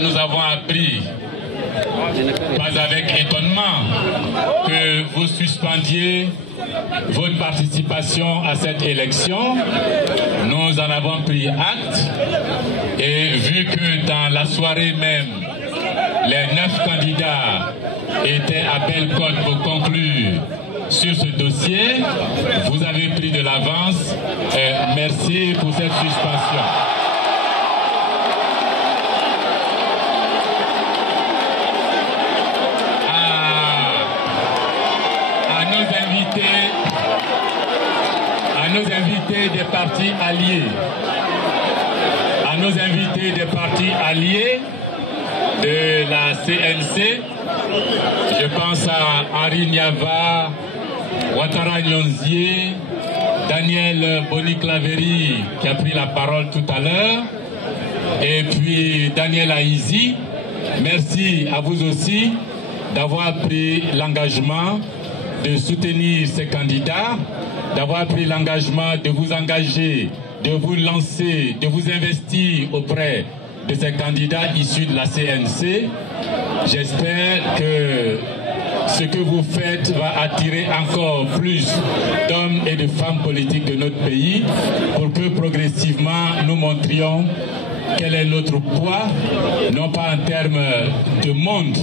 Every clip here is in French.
Nous avons appris, pas avec étonnement, que vous suspendiez votre participation à cette élection. Nous en avons pris acte et vu que dans la soirée même, les 9 candidats étaient à belle cote pour conclure sur ce dossier, vous avez pris de l'avance. Merci pour cette suspension. À nos invités des partis alliés, de la CNC, je pense à Henri Niava, Ouattara Nyonzie, Daniel Boni-Claveri qui a pris la parole tout à l'heure, et puis Daniel Aïzi. Merci à vous aussi d'avoir pris l'engagement de soutenir ces candidats, d'avoir pris l'engagement de vous engager, de vous lancer, de vous investir auprès de ces candidats issus de la CNC. J'espère que ce que vous faites va attirer encore plus d'hommes et de femmes politiques de notre pays pour que progressivement nous montrions quel est notre poids, non pas en termes de monde,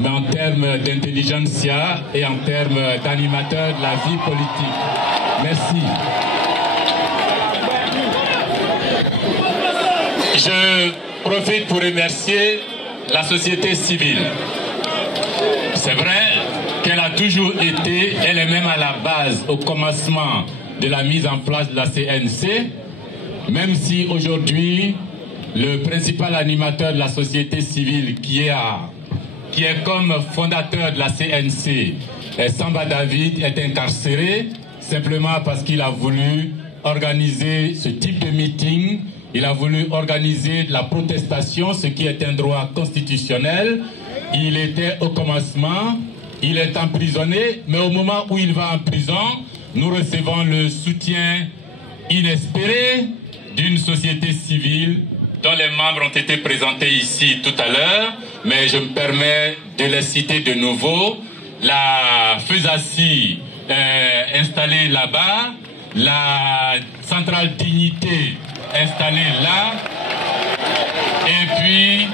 mais en termes d'intelligentsia et en termes d'animateurs de la vie politique. Merci. Je profite pour remercier la société civile. C'est vrai qu'elle a toujours été, elle est même à la base, au commencement de la mise en place de la CNC, même si aujourd'hui, le principal animateur de la société civile qui est comme fondateur de la CNC, Samba David, est incarcéré simplement parce qu'il a voulu organiser ce type de meeting. Il a voulu organiser de la protestation, ce qui est un droit constitutionnel. Il était au commencement, il est emprisonné, mais au moment où il va en prison, nous recevons le soutien inespéré d'une société civile dont les membres ont été présentés ici tout à l'heure, mais je me permets de les citer de nouveau. La FESACI installée là-bas, la Centrale Dignité installée là, et puis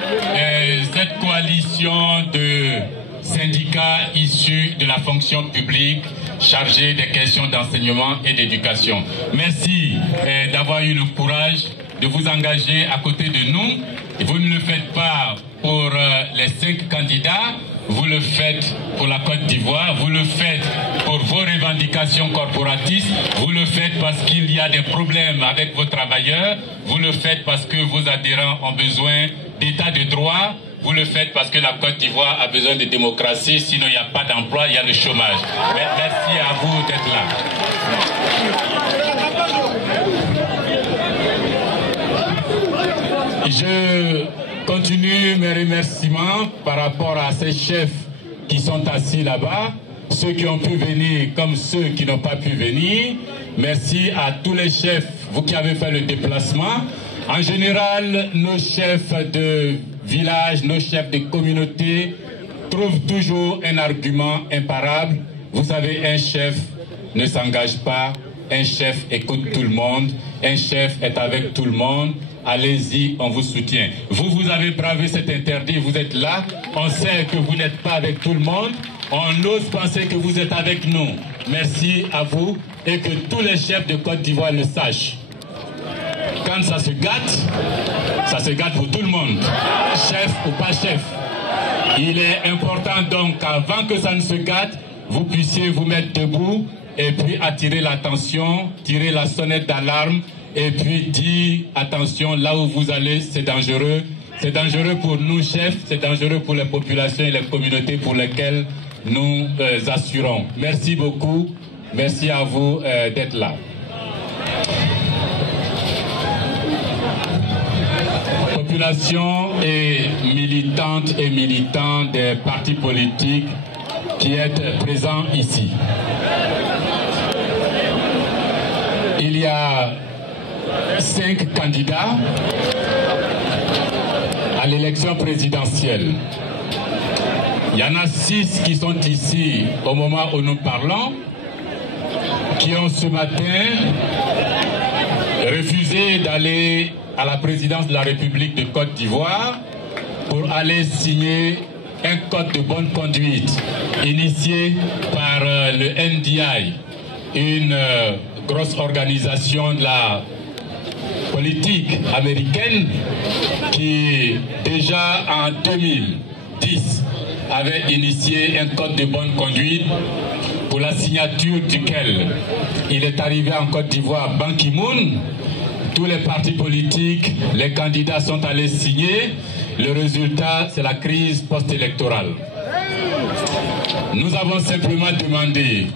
cette coalition de syndicats issus de la fonction publique chargés des questions d'enseignement et d'éducation. Merci d'avoir eu le courage de vous engager à côté de nous. Vous ne le faites pas pour les 5 candidats, vous le faites pour la Côte d'Ivoire, vous le faites pour vos revendications corporatistes, vous le faites parce qu'il y a des problèmes avec vos travailleurs, vous le faites parce que vos adhérents ont besoin d'état de droit, vous le faites parce que la Côte d'Ivoire a besoin de démocratie, sinon il n'y a pas d'emploi, il y a le chômage. Merci à vous d'être là. Je continue mes remerciements par rapport à ces chefs qui sont assis là-bas, ceux qui ont pu venir comme ceux qui n'ont pas pu venir. Merci à tous les chefs, vous qui avez fait le déplacement. En général, nos chefs de village, nos chefs de communauté trouvent toujours un argument imparable. Vous savez, un chef ne s'engage pas, un chef écoute tout le monde, un chef est avec tout le monde. Allez-y, on vous soutient. Vous avez bravé cet interdit, vous êtes là. On sait que vous n'êtes pas avec tout le monde. On ose penser que vous êtes avec nous. Merci à vous et que tous les chefs de Côte d'Ivoire le sachent. Quand ça se gâte pour tout le monde, chef ou pas chef. Il est important donc qu'avant que ça ne se gâte, vous puissiez vous mettre debout et puis attirer l'attention, tirer la sonnette d'alarme et puis dire attention, là où vous allez, c'est dangereux. C'est dangereux pour nous chefs, c'est dangereux pour les populations et les communautés pour lesquelles nous assurons. Merci beaucoup, merci à vous d'être là. Population et militantes et militants des partis politiques qui êtes présents ici. Il y a 5 candidats à l'élection présidentielle. Il y en a 6 qui sont ici au moment où nous parlons, qui ont ce matin refusé d'aller à la présidence de la République de Côte d'Ivoire pour aller signer un code de bonne conduite initié par le NDI, une grosse organisation de la politique américaine qui déjà en 2010 avait initié un code de bonne conduite pour la signature duquel il est arrivé en Côte d'Ivoire Ban Ki-moon. Tous les partis politiques, les candidats sont allés signer. Le résultat, c'est la crise post-électorale. Nous avons simplement demandé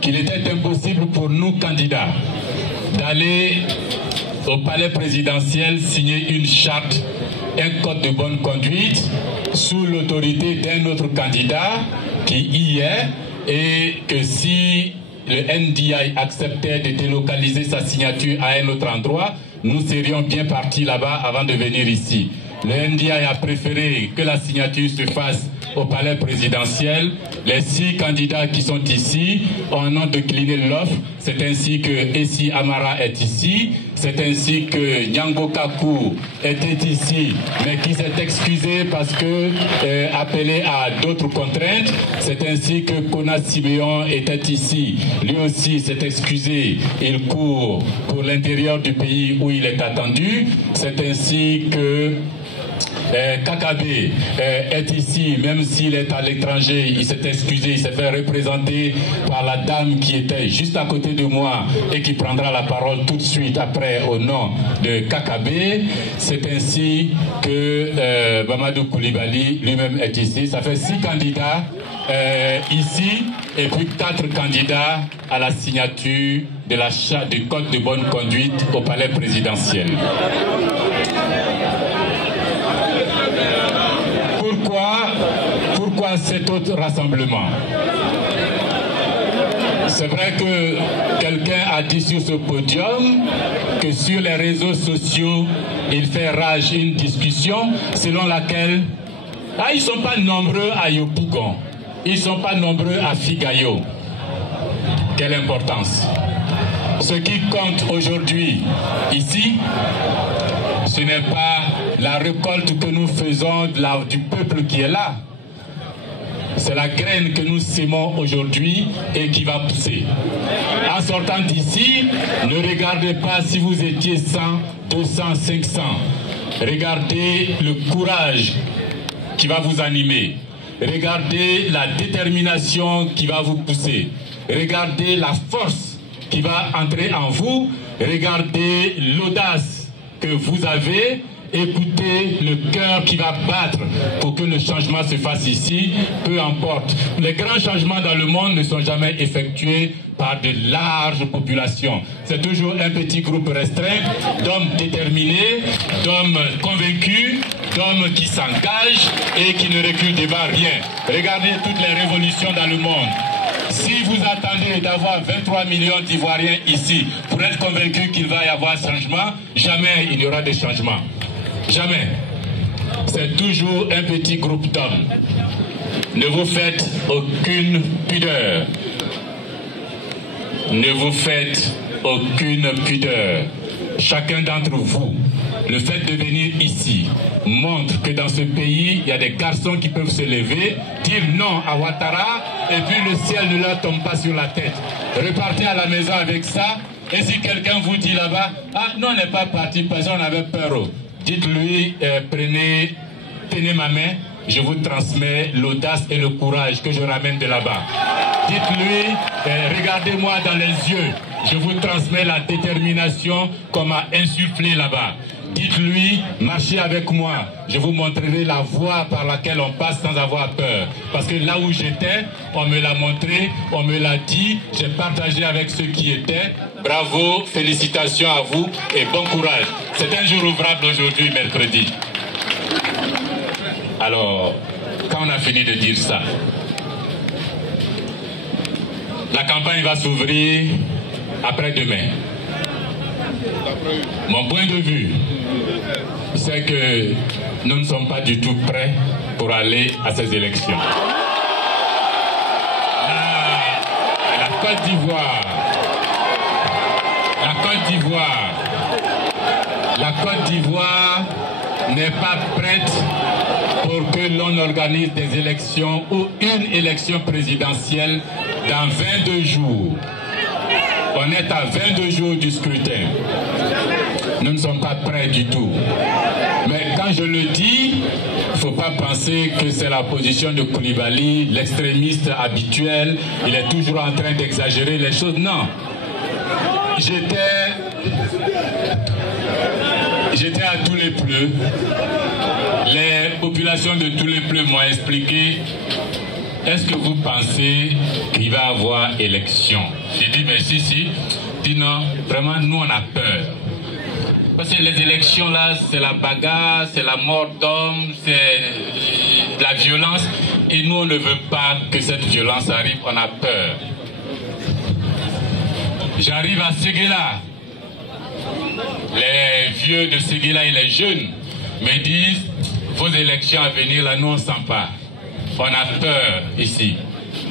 qu'il était impossible pour nous, candidats, d'aller au palais présidentiel signer une charte, un code de bonne conduite, sous l'autorité d'un autre candidat qui y est, et que si le NDI acceptait de délocaliser sa signature à un autre endroit, nous serions bien partis là-bas avant de venir ici. Le NDI a préféré que la signature se fasse au palais présidentiel. Les 6 candidats qui sont ici en ont décliné l'offre. C'est ainsi que Essi Amara est ici. C'est ainsi que Nyango Kaku était ici, mais qui s'est excusé parce que appelé à d'autres contraintes. C'est ainsi que Kona Siméon était ici. Lui aussi s'est excusé. Il court pour l'intérieur du pays où il est attendu. C'est ainsi que Kakabe est ici, même s'il est à l'étranger, il s'est excusé, il s'est fait représenter par la dame qui était juste à côté de moi et qui prendra la parole tout de suite après au nom de Kakabe. C'est ainsi que Mamadou Koulibaly lui-même est ici. Ça fait 6 candidats ici et puis 4 candidats à la signature de l'achat du code de bonne conduite au palais présidentiel. Pourquoi cet autre rassemblement? C'est vrai que quelqu'un a dit sur ce podium que sur les réseaux sociaux, il fait rage une discussion selon laquelle ils ne sont pas nombreux à Yopougon, ils ne sont pas nombreux à Figayo. Quelle importance! Ce qui compte aujourd'hui ici, ce n'est pas la récolte que nous faisons du peuple qui est là. C'est la graine que nous sémons aujourd'hui et qui va pousser. En sortant d'ici, ne regardez pas si vous étiez 100, 200, 500. Regardez le courage qui va vous animer. Regardez la détermination qui va vous pousser. Regardez la force qui va entrer en vous. Regardez l'audace que vous avez. Écoutez le cœur qui va battre pour que le changement se fasse ici, peu importe. Les grands changements dans le monde ne sont jamais effectués par de larges populations. C'est toujours un petit groupe restreint d'hommes déterminés, d'hommes convaincus, d'hommes qui s'engagent et qui ne reculent devant rien. Regardez toutes les révolutions dans le monde. Si vous attendez d'avoir 23 millions d'Ivoiriens ici pour être convaincus qu'il va y avoir changement, jamais il n'y aura de changement. Jamais. C'est toujours un petit groupe d'hommes. Ne vous faites aucune pudeur. Ne vous faites aucune pudeur. Chacun d'entre vous, le fait de venir ici montre que dans ce pays, il y a des garçons qui peuvent se lever, dire non à Ouattara, et puis le ciel ne leur tombe pas sur la tête. Repartez à la maison avec ça, et si quelqu'un vous dit là-bas, non, on n'est pas parti parce qu'on avait peur. Dites-lui, tenez ma main, je vous transmets l'audace et le courage que je ramène de là-bas. Dites-lui, regardez-moi dans les yeux, je vous transmets la détermination qu'on m'a insufflée là-bas. Dites-lui, marchez avec moi, je vous montrerai la voie par laquelle on passe sans avoir peur. Parce que là où j'étais, on me l'a montré, on me l'a dit, j'ai partagé avec ceux qui étaient. Bravo, félicitations à vous et bon courage. C'est un jour ouvrable aujourd'hui, mercredi. Alors, quand on a fini de dire ça, la campagne va s'ouvrir après-demain. Mon point de vue, c'est que nous ne sommes pas du tout prêts pour aller à ces élections. La Côte d'Ivoire n'est pas prête pour que l'on organise des élections ou une élection présidentielle dans 22 jours. On est à 22 jours du scrutin. Nous ne sommes pas prêts du tout. Mais quand je le dis, il ne faut pas penser que c'est la position de Koulibaly, l'extrémiste habituel. Il est toujours en train d'exagérer les choses. Non. J'étais à tous les pleux. Les populations de tous les pleux m'ont expliqué: est-ce que vous pensez qu'il va y avoir élection? J'ai dit, mais si. Dit non, vraiment, nous on a peur. Parce que les élections là, c'est la bagarre, c'est la mort d'hommes, c'est la violence. Et nous on ne veut pas que cette violence arrive, on a peur. J'arrive à Séguéla. Les vieux de Séguéla et les jeunes me disent: vos élections à venir là, nous on s'empare. On a peur ici.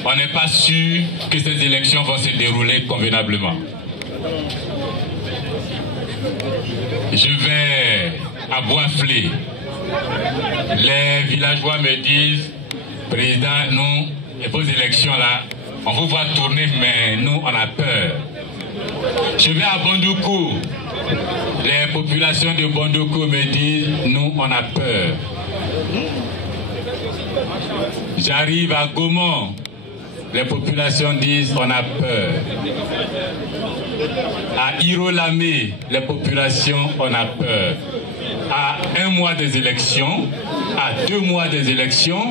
On n'est pas sûr que ces élections vont se dérouler convenablement. Je vais à Boisflé. Les villageois me disent: président, nous, vos élections là, on vous voit tourner, mais nous, on a peur. Je vais à Bondoukou. Les populations de Bondoukou me disent: nous, on a peur. J'arrive à Gaumont. Les populations disent: on a peur. À Irolamé, les populations, on a peur. À 1 mois des élections, à 2 mois des élections,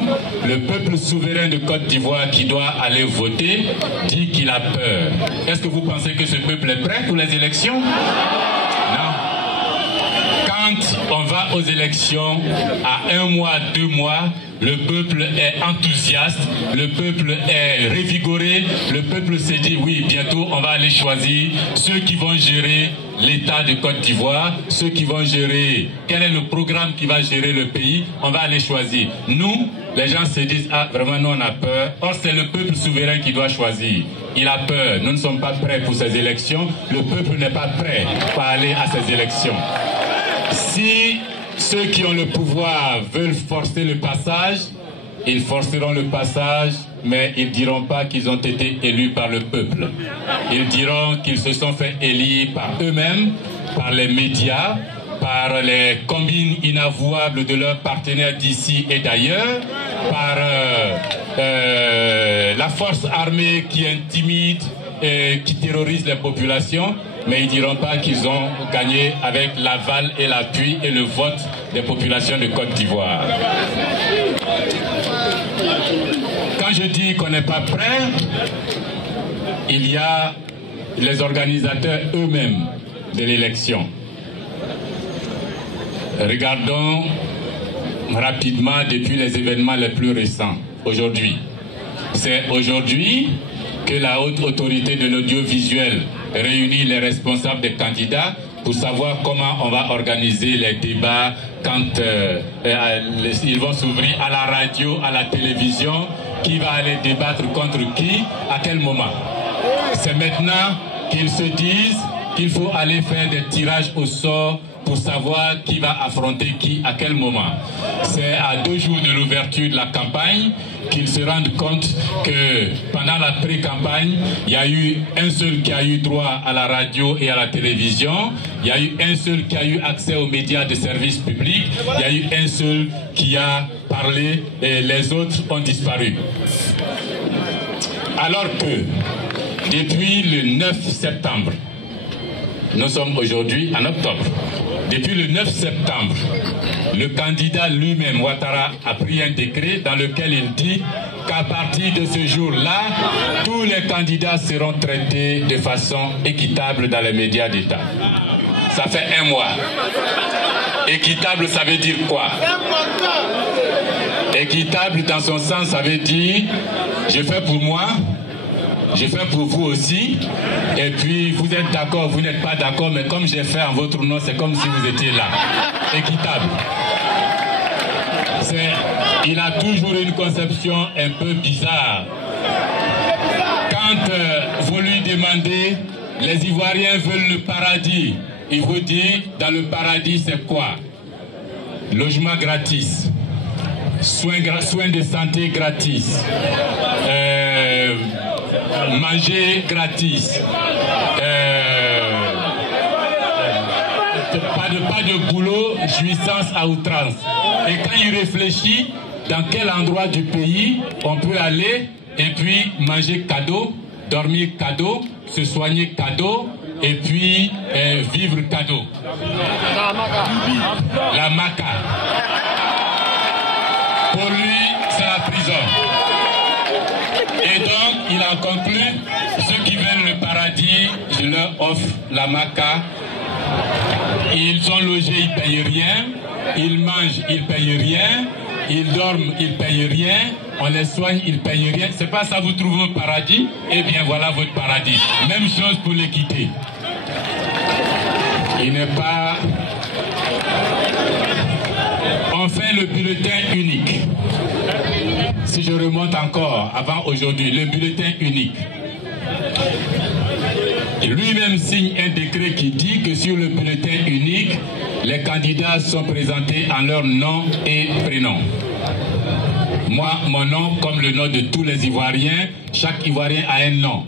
le peuple souverain de Côte d'Ivoire qui doit aller voter dit qu'il a peur. Est-ce que vous pensez que ce peuple est prêt pour les élections? Non. Quand on va aux élections, à 1 mois, 2 mois, le peuple est enthousiaste, le peuple est revigoré, le peuple s'est dit: oui, bientôt on va aller choisir ceux qui vont gérer l'État de Côte d'Ivoire, ceux qui vont gérer, quel est le programme qui va gérer le pays, on va aller choisir. Nous, les gens se disent: ah, vraiment, nous on a peur. Or, c'est le peuple souverain qui doit choisir. Il a peur, nous ne sommes pas prêts pour ces élections, le peuple n'est pas prêt pour aller à ces élections. Si ceux qui ont le pouvoir veulent forcer le passage, ils forceront le passage, mais ils ne diront pas qu'ils ont été élus par le peuple. Ils diront qu'ils se sont fait élire par eux-mêmes, par les médias, par les combines inavouables de leurs partenaires d'ici et d'ailleurs, par la force armée qui intimide et qui terrorise les populations. Mais ils ne diront pas qu'ils ont gagné avec l'aval et l'appui et le vote des populations de Côte d'Ivoire. Quand je dis qu'on n'est pas prêt, il y a les organisateurs eux-mêmes de l'élection. Regardons rapidement depuis les événements les plus récents, aujourd'hui. C'est aujourd'hui que la haute autorité de l'audiovisuel réunit les responsables des candidats pour savoir comment on va organiser les débats quand ils vont s'ouvrir à la radio, à la télévision, qui va aller débattre contre qui, à quel moment. C'est maintenant qu'ils se disent qu'il faut aller faire des tirages au sort pour savoir qui va affronter qui à quel moment. C'est à 2 jours de l'ouverture de la campagne qu'ils se rendent compte que pendant la pré-campagne, il y a eu un seul qui a eu droit à la radio et à la télévision, il y a eu un seul qui a eu accès aux médias de service public, il y a eu un seul qui a parlé et les autres ont disparu. Alors que depuis le 9 septembre, nous sommes aujourd'hui en octobre. Depuis le 9 septembre, le candidat lui-même, Ouattara, a pris un décret dans lequel il dit qu'à partir de ce jour-là, tous les candidats seront traités de façon équitable dans les médias d'État. Ça fait 1 mois. Équitable, ça veut dire quoi? Équitable, dans son sens, ça veut dire je fais pour moi, j'ai fait pour vous aussi, et puis vous êtes d'accord, vous n'êtes pas d'accord, mais comme j'ai fait en votre nom, c'est comme si vous étiez là. Équitable. il a toujours une conception un peu bizarre. Quand vous lui demandez, les Ivoiriens veulent le paradis, il vous dit, dans le paradis, c'est quoi? Logement gratis, soins de santé gratis, manger gratis, pas de boulot, jouissance à outrance. Et quand il réfléchit, dans quel endroit du pays on peut aller et puis manger cadeau, dormir cadeau, se soigner cadeau et puis vivre cadeau. La Maca. Pour lui, c'est la prison. Et donc, il en conclut, ceux qui veulent le paradis, je leur offre la Maca. Ils sont logés, ils ne payent rien. Ils mangent, ils ne payent rien. Ils dorment, ils ne payent rien. On les soigne, ils ne payent rien. C'est pas ça, vous trouvez au paradis? Eh bien, voilà votre paradis. Même chose pour l'équité. Il n'est pas... Enfin, le bulletin unique. Si je remonte encore, avant aujourd'hui, le bulletin unique. Lui-même signe un décret qui dit que sur le bulletin unique, les candidats sont présentés en leur nom et prénom. Moi, mon nom, comme le nom de tous les Ivoiriens, chaque Ivoirien a un nom.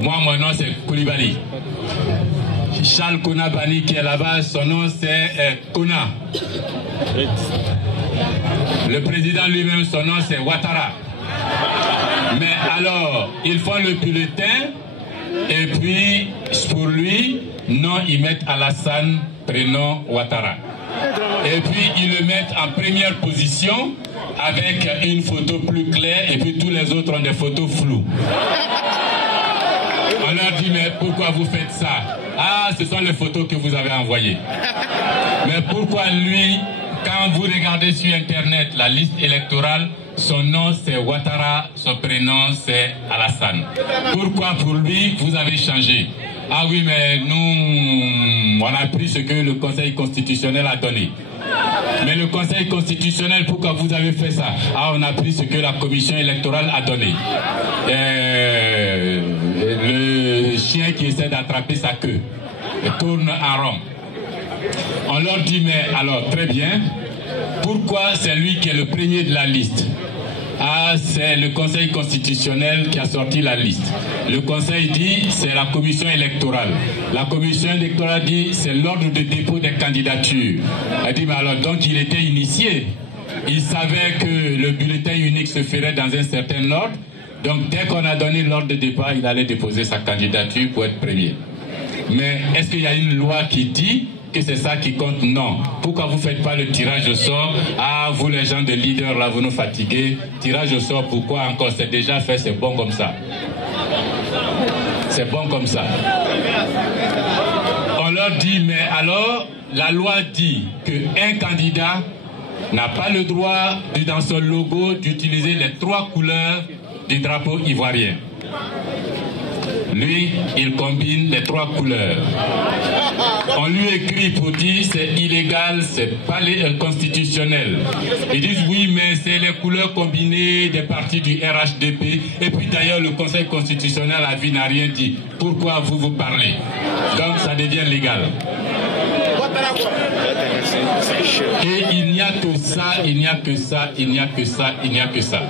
Moi, mon nom, c'est Koulibaly. Charles Kona Bani, qui est là-bas, son nom, c'est Kona. Le président lui-même, son nom, c'est Ouattara. Mais alors, ils font le bulletin, et puis, pour lui, nom, ils mettent Alassane, prénom Ouattara. Et puis, ils le mettent en première position, avec une photo plus claire, et puis tous les autres ont des photos floues. On leur dit, mais pourquoi vous faites ça? Ah, ce sont les photos que vous avez envoyées. Mais pourquoi lui, quand vous regardez sur Internet la liste électorale, son nom c'est Ouattara, son prénom c'est Alassane. Pourquoi pour lui, vous avez changé? Ah oui, mais nous, on a pris ce que le Conseil constitutionnel a donné. Mais le Conseil constitutionnel, pourquoi vous avez fait ça? Ah, on a pris ce que la commission électorale a donné. Le chien qui essaie d'attraper sa queue tourne en rond. On leur dit, mais alors, très bien, pourquoi c'est lui qui est le premier de la liste? Ah, c'est le Conseil constitutionnel qui a sorti la liste. Le Conseil dit, c'est la commission électorale. La commission électorale dit, c'est l'ordre de dépôt des candidatures. Elle dit, mais alors, donc il était initié. Il savait que le bulletin unique se ferait dans un certain ordre. Donc, dès qu'on a donné l'ordre de départ, il allait déposer sa candidature pour être premier. Mais est-ce qu'il y a une loi qui dit que c'est ça qui compte? Non. Pourquoi vous ne faites pas le tirage au sort? Ah, vous les gens de leaders, là, vous nous fatiguez. Tirage au sort, pourquoi encore? C'est déjà fait, c'est bon comme ça. C'est bon comme ça. On leur dit, mais alors, la loi dit qu'un candidat n'a pas le droit, dans son logo, d'utiliser les 3 couleurs du drapeau ivoirien. Lui, il combine les 3 couleurs. On lui écrit pour dire c'est illégal, c'est pas constitutionnel. Ils disent oui, mais c'est les couleurs combinées des partis du RHDP. Et puis d'ailleurs, le Conseil constitutionnel à vie n'a rien dit. Pourquoi vous parlez? Donc ça devient légal. Et il n'y a que ça, il n'y a que ça, il n'y a que ça, il n'y a que ça.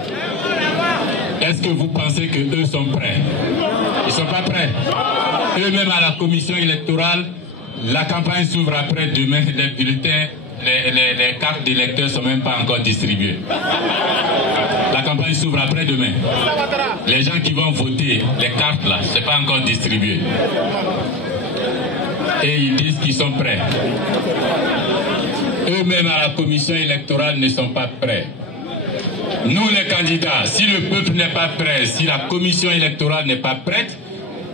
Est-ce que vous pensez qu'eux sont prêts? Ils ne sont pas prêts. Eux-mêmes à la commission électorale, la campagne s'ouvre après demain, les bulletins, les cartes d'électeurs ne sont même pas encore distribuées. La campagne s'ouvre après demain. Les gens qui vont voter, les cartes là, ce n'est pas encore distribué. Et ils disent qu'ils sont prêts. Eux-mêmes à la commission électorale ne sont pas prêts. Nous les candidats, si le peuple n'est pas prêt, si la commission électorale n'est pas prête,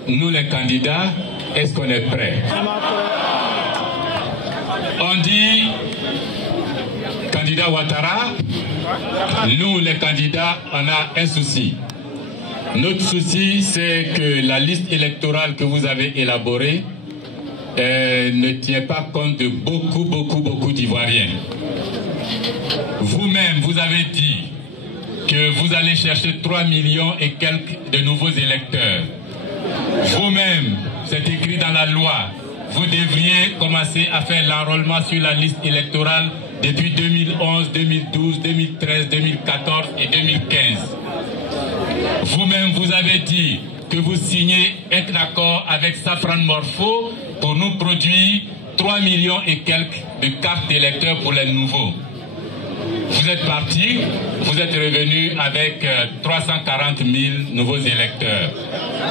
nous les candidats, est-ce qu'on est prêts? On dit, candidat Ouattara, nous les candidats, on a un souci. Notre souci, c'est que la liste électorale que vous avez élaborée ne tient pas compte de beaucoup d'Ivoiriens. Vous-même, vous avez dit que vous allez chercher 3 millions et quelques de nouveaux électeurs. Vous-même, c'est écrit dans la loi, vous devriez commencer à faire l'enrôlement sur la liste électorale depuis 2011, 2012, 2013, 2014 et 2015. Vous-même, vous avez dit que vous signez un accord avec Safran Morpho pour nous produire 3 millions et quelques de cartes d'électeurs pour les nouveaux. Vous êtes parti, vous êtes revenu avec 340 000 nouveaux électeurs.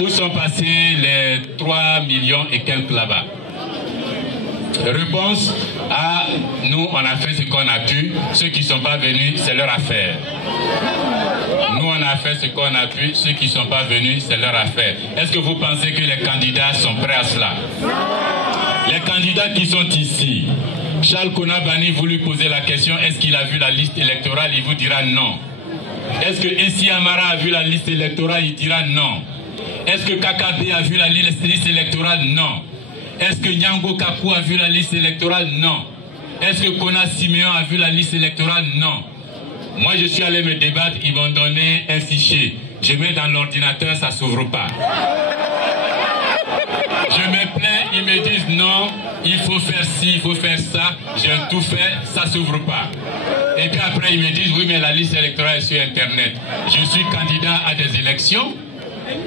Où sont passés les 3 millions et quelques là-bas? Réponse à nous, on a fait ce qu'on a pu. Ceux qui ne sont pas venus, c'est leur affaire. Nous, on a fait ce qu'on a pu. Ceux qui ne sont pas venus, c'est leur affaire. Est-ce que vous pensez que les candidats sont prêts à cela? Les candidats qui sont ici, Charles Konabani, vous lui posez la question, est-ce qu'il a vu la liste électorale? Il vous dira non. Est-ce que Essi Amara a vu la liste électorale? Il dira non. Est-ce que Kakabe a vu la liste électorale? Non. Est-ce que Nyango Kakou a vu la liste électorale? Non. Est-ce que Kona Siméon a vu la liste électorale? Non. Moi, je suis allé me débattre, ils m'ont donné un fichier. Je mets dans l'ordinateur, ça ne s'ouvre pas. Je me plains, ils me disent non, il faut faire ci, il faut faire ça. J'ai tout fait, ça ne s'ouvre pas. Et puis après, ils me disent oui, mais la liste électorale est sur Internet. Je suis candidat à des élections.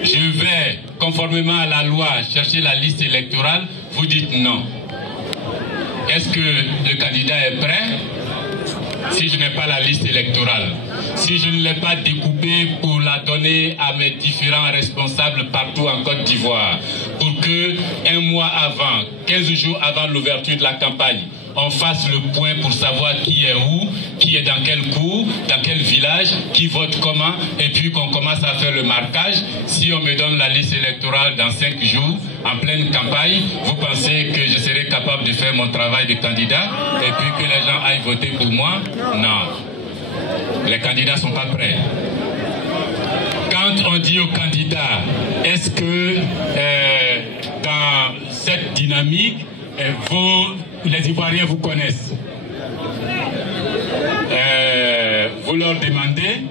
Je vais, conformément à la loi, chercher la liste électorale. Vous dites non. Est-ce que le candidat est prêt? Si je n'ai pas la liste électorale, si je ne l'ai pas découpée pour la donner à mes différents responsables partout en Côte d'Ivoire, pour que un mois avant, 15 jours avant l'ouverture de la campagne, on fasse le point pour savoir qui est où, qui est dans quel cours, dans quel village, qui vote comment, et puis qu'on commence à faire le marquage. Si on me donne la liste électorale dans 5 jours, en pleine campagne, vous pensez que je serai capable de faire mon travail de candidat et puis que les gens aillent voter pour moi? Non. Les candidats ne sont pas prêts. Quand on dit aux candidats, est-ce que dans cette dynamique, les Ivoiriens vous connaissent? Vous leur demandez,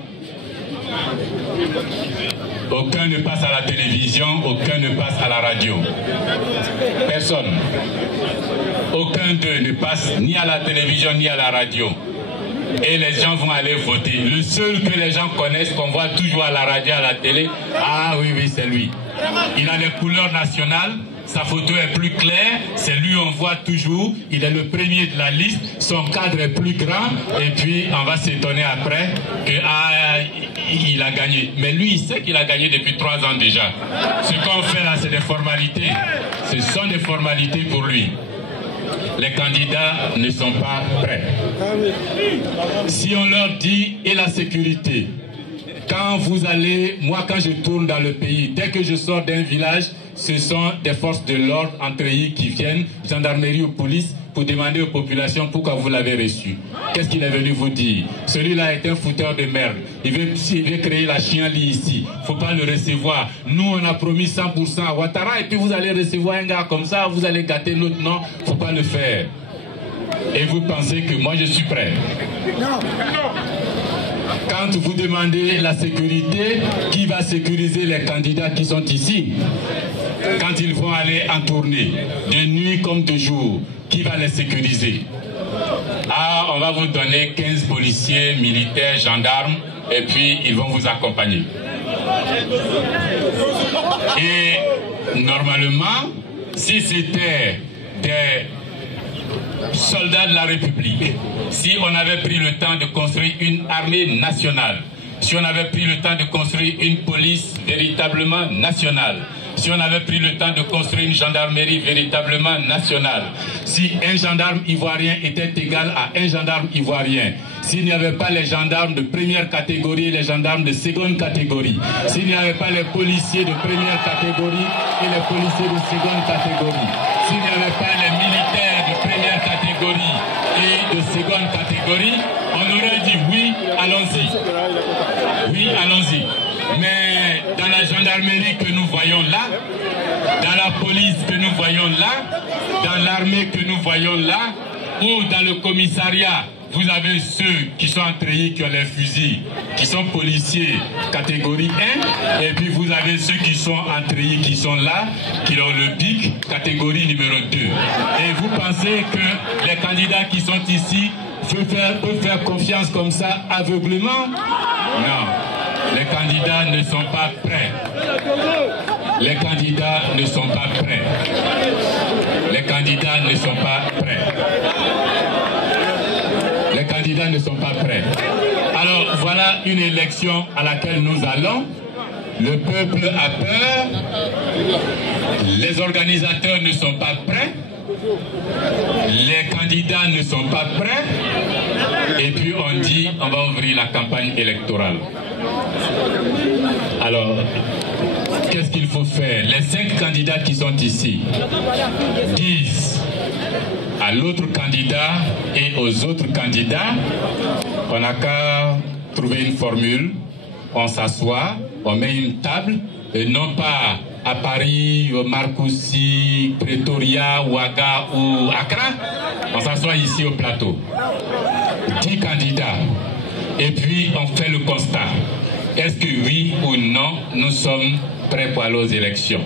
aucun ne passe à la télévision, aucun ne passe à la radio. Personne. Aucun d'eux ne passe ni à la télévision ni à la radio. Et les gens vont aller voter. Le seul que les gens connaissent, qu'on voit toujours à la radio, à la télé, ah oui, oui, c'est lui. Il a les couleurs nationales. Sa photo est plus claire, c'est lui on voit toujours, il est le premier de la liste, son cadre est plus grand, et puis on va s'étonner après qu'il a gagné. Mais lui, il sait qu'il a gagné depuis 3 ans déjà. Ce qu'on fait là, c'est des formalités. Ce sont des formalités pour lui. Les candidats ne sont pas prêts. Si on leur dit, et la sécurité? Quand vous allez, moi quand je tourne dans le pays, dès que je sors d'un village, ce sont des forces de l'ordre entre eux qui viennent, gendarmerie ou police, pour demander aux populations pourquoi vous l'avez reçu. Qu'est-ce qu'il est venu vous dire? Celui-là est un fouteur de merde. Il veut créer la chienlit ici. Il ne faut pas le recevoir. Nous, on a promis 100% à Ouattara et puis vous allez recevoir un gars comme ça, vous allez gâter l'autre. Non, il ne faut pas le faire. Et vous pensez que moi je suis prêt? Non. Quand vous demandez la sécurité, qui va sécuriser les candidats qui sont ici? Quand ils vont aller en tournée, de nuit comme de jour, qui va les sécuriser? Ah, on va vous donner 15 policiers, militaires, gendarmes, et puis ils vont vous accompagner. Et normalement, si c'était des soldats de la République, si on avait pris le temps de construire une armée nationale, si on avait pris le temps de construire une police véritablement nationale, si on avait pris le temps de construire une gendarmerie véritablement nationale, si un gendarme ivoirien était égal à un gendarme ivoirien, s'il n'y avait pas les gendarmes de première catégorie et les gendarmes de seconde catégorie, s'il n'y avait pas les policiers de première catégorie et les policiers de seconde catégorie, s'il n'y avait pas les militaires de première catégorie et de seconde catégorie, on aurait dit oui, allons-y. Oui, allons-y. Mais dans la gendarmerie que nous voyons là, dans la police que nous voyons là, dans l'armée que nous voyons là, ou dans le commissariat vous avez ceux qui sont en treillis, qui ont les fusils, qui sont policiers catégorie 1, et puis vous avez ceux qui sont en treillis, qui sont là, qui ont le pic, catégorie numéro 2. Et vous pensez que les candidats qui sont ici peuvent faire confiance comme ça aveuglément? Non, les candidats ne sont pas prêts. Les candidats ne sont pas prêts. Les candidats ne sont pas prêts. Les candidats ne sont pas prêts. Alors voilà une élection à laquelle nous allons. Le peuple a peur. Les organisateurs ne sont pas prêts. Les candidats ne sont pas prêts. Et puis on dit on va ouvrir la campagne électorale. Alors, qu'est-ce qu'il faut faire? Les 5 candidats qui sont ici disent à l'autre candidat et aux autres candidats, on n'a qu'à trouver une formule, on s'assoit, on met une table, et non pas à Paris, au Marcoussis, Pretoria, Ouaga ou Accra, on s'assoit ici au plateau. 10 candidats. Et puis on fait le constat. Est-ce que oui ou non, nous sommes prêts pour aller aux élections?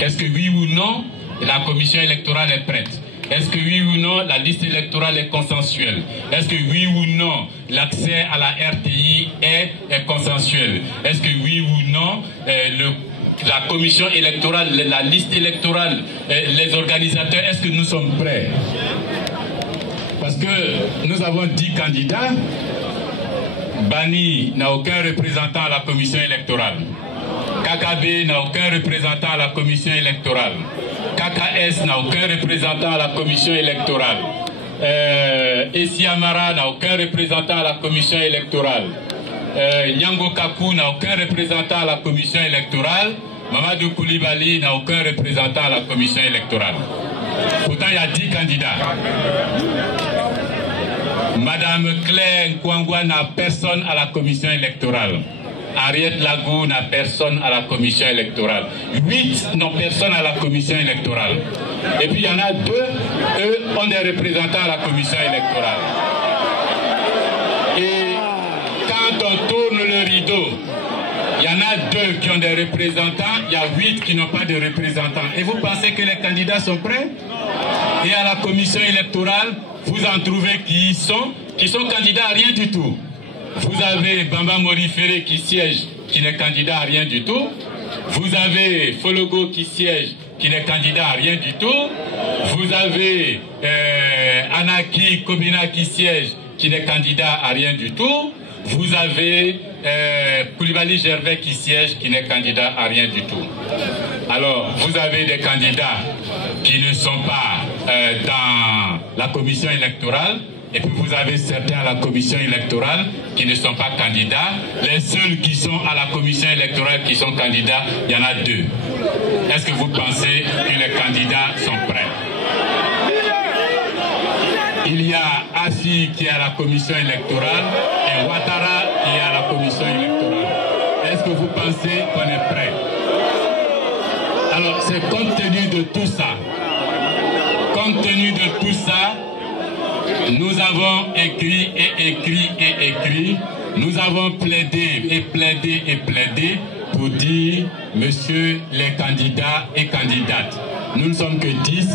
Est-ce que oui ou non, la commission électorale est prête? Est-ce que oui ou non, la liste électorale est consensuelle? Est-ce que oui ou non, l'accès à la RTI est consensuel? Est-ce que oui ou non, la commission électorale, la liste électorale, les organisateurs, est-ce que nous sommes prêts? Parce que nous avons 10 candidats. Bani n'a aucun représentant à la commission électorale. KKB n'a aucun représentant à la commission électorale. KKS n'a aucun représentant à la commission électorale. Essiamara n'a aucun représentant à la commission électorale. Nyango Kaku n'a aucun représentant à la commission électorale. Mamadou Koulibaly n'a aucun représentant à la commission électorale. Pourtant, il y a 10 candidats. Madame Claire Nkwangwa n'a personne à la commission électorale. Ariette Lagou n'a personne à la commission électorale. 8 n'ont personne à la commission électorale. Et puis il y en a 2, eux ont des représentants à la commission électorale. Et quand on tourne le rideau, il y en a 2 qui ont des représentants, il y a 8 qui n'ont pas de représentants. Et vous pensez que les candidats sont prêts? Et à la commission électorale, vous en trouvez qui sont candidats à rien du tout. Vous avez Bamba Morifere qui siège, qui n'est candidat à rien du tout. Vous avez Fologo qui siège, qui n'est candidat à rien du tout. Vous avez Anaki Kobina qui siège, qui n'est candidat à rien du tout. Vous avez Koulibaly Gervais qui siège, qui n'est candidat à rien du tout. Alors, vous avez des candidats qui ne sont pas dans la commission électorale, et puis vous avez certains à la commission électorale qui ne sont pas candidats. Les seuls qui sont à la commission électorale qui sont candidats, il y en a 2. Est-ce que vous pensez que les candidats sont prêts? Il y a Assi qui est à la commission électorale et Ouattara qui est à la commission électorale. Est-ce que vous pensez qu'on est prêt? Alors, c'est compte tenu de tout ça. Compte tenu de tout ça, nous avons écrit et écrit et écrit. Nous avons plaidé et plaidé et plaidé pour dire, monsieur les candidats et candidates, nous ne sommes que 10,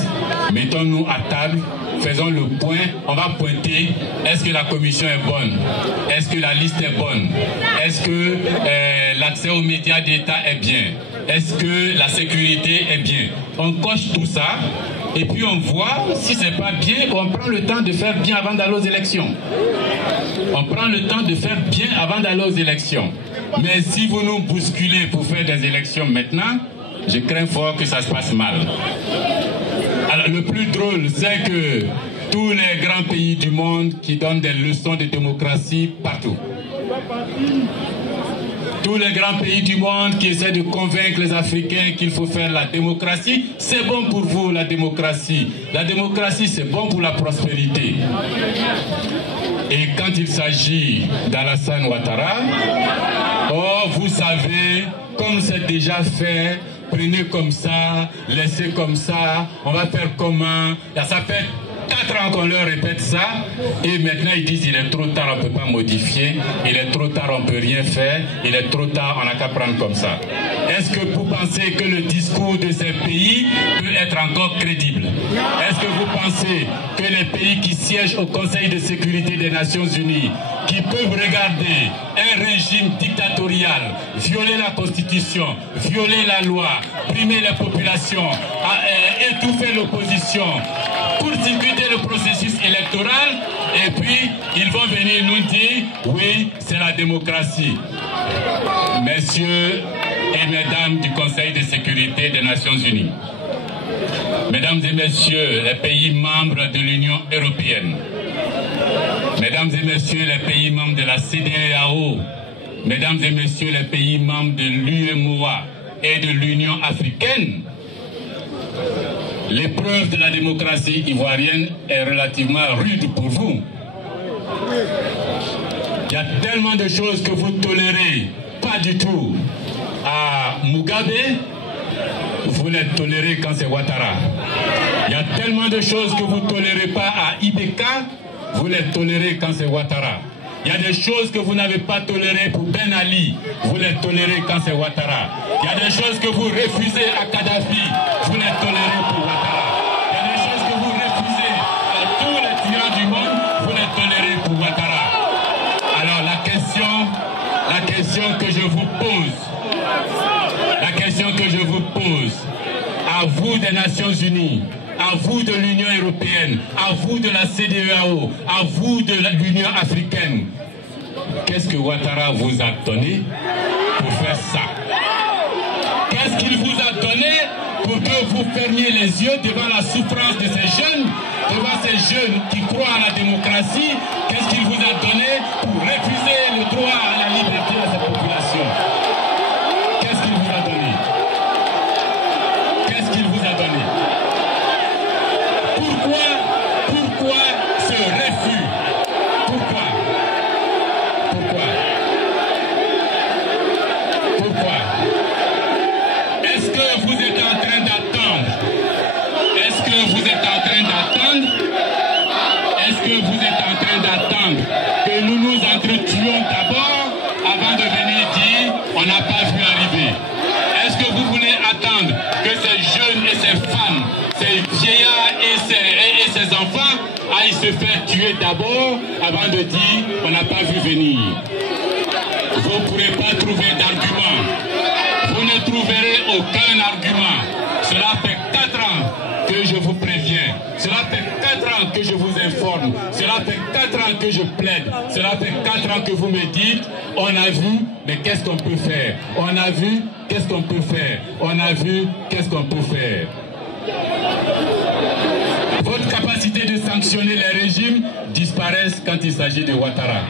mettons-nous à table, faisons le point, on va pointer, est-ce que la commission est bonne? Est-ce que la liste est bonne? Est-ce que l'accès aux médias d'État est bien? Est-ce que la sécurité est bien? On coche tout ça, et puis on voit si c'est pas bien, on prend le temps de faire bien avant d'aller aux élections. On prend le temps de faire bien avant d'aller aux élections. Mais si vous nous bousculez pour faire des élections maintenant, je crains fort que ça se passe mal. Alors, le plus drôle, c'est que tous les grands pays du monde qui donnent des leçons de démocratie partout. Tous les grands pays du monde qui essaient de convaincre les Africains qu'il faut faire la démocratie, c'est bon pour vous la démocratie. La démocratie, c'est bon pour la prospérité. Et quand il s'agit d'Alassane Ouattara, oh, vous savez, comme c'est déjà fait, prenez comme ça, laissez comme ça, on va faire comment? Ça fait 4 ans qu'on leur répète ça, et maintenant ils disent il est trop tard, on ne peut pas modifier, il est trop tard, on ne peut rien faire, il est trop tard, on n'a qu'à prendre comme ça. Est-ce que vous pensez que le discours de ces pays peut être encore crédible? Est-ce que vous pensez que les pays qui siègent au Conseil de sécurité des Nations Unies, qui peuvent regarder un régime dictatorial, violer la Constitution, violer la loi, primer les populations, étouffer l'opposition, court-circuiter le processus électoral, et puis ils vont venir nous dire oui, c'est la démocratie. Messieurs et mesdames du Conseil de sécurité des Nations Unies, mesdames et messieurs les pays membres de l'Union européenne, mesdames et messieurs les pays membres de la CEDEAO, mesdames et messieurs les pays membres de l'UEMOA et de l'Union africaine, l'épreuve de la démocratie ivoirienne est relativement rude pour vous. Il y a tellement de choses que vous tolérez pas du tout. À Mugabe, vous les tolérez quand c'est Ouattara. Il y a tellement de choses que vous ne tolérez pas à Ibeka, vous les tolérez quand c'est Ouattara. Il y a des choses que vous n'avez pas tolérées pour Ben Ali, vous les tolérez quand c'est Ouattara. Il y a des choses que vous refusez à Kadhafi, vous les tolérez pour Ouattara. Il y a des choses que vous refusez à tous les tyrans du monde, vous les tolérez pour Ouattara. Alors la question que je vous pose, à vous des Nations Unies, à vous de l'Union européenne, à vous de la CEDEAO, à vous de l'Union africaine, qu'est-ce que Ouattara vous a donné pour faire ça? Qu'est-ce qu'il vous a donné pour que vous fermiez les yeux devant la souffrance de ces jeunes, devant ces jeunes qui croient à la démocratie? Qu'est-ce qu'il vous a donné pour refuser le droit à la liberté à cette population? Qu'est-ce qu'il vous a donné? Qu'est-ce qu'il vous a donné? Pourquoi ce refus? Pourquoi? Est-ce que vous êtes en train d'attendre? Est-ce que vous êtes en train d'attendre que nous nous entretuions d'abord avant de venir dire on n'a pas vu arriver? Est-ce que vous voulez attendre que ces jeunes et ces femmes, ces vieillards et ces enfants aillent se faire tuer d'abord avant de dire on n'a pas vu venir? Vous ne pourrez pas trouver d'argument. Vous ne trouverez aucun argument. Cela fait 4 ans que je vous préviens. Cela fait 4 ans que je vous informe. Cela fait 4 ans que je plaide. Cela fait 4 ans que vous me dites on a vu, mais qu'est-ce qu'on peut faire? On a vu, qu'est-ce qu'on peut faire? On a vu, qu'est-ce qu'on peut faire? Votre capacité de sanctionner les régimes disparaît quand il s'agit de Ouattara.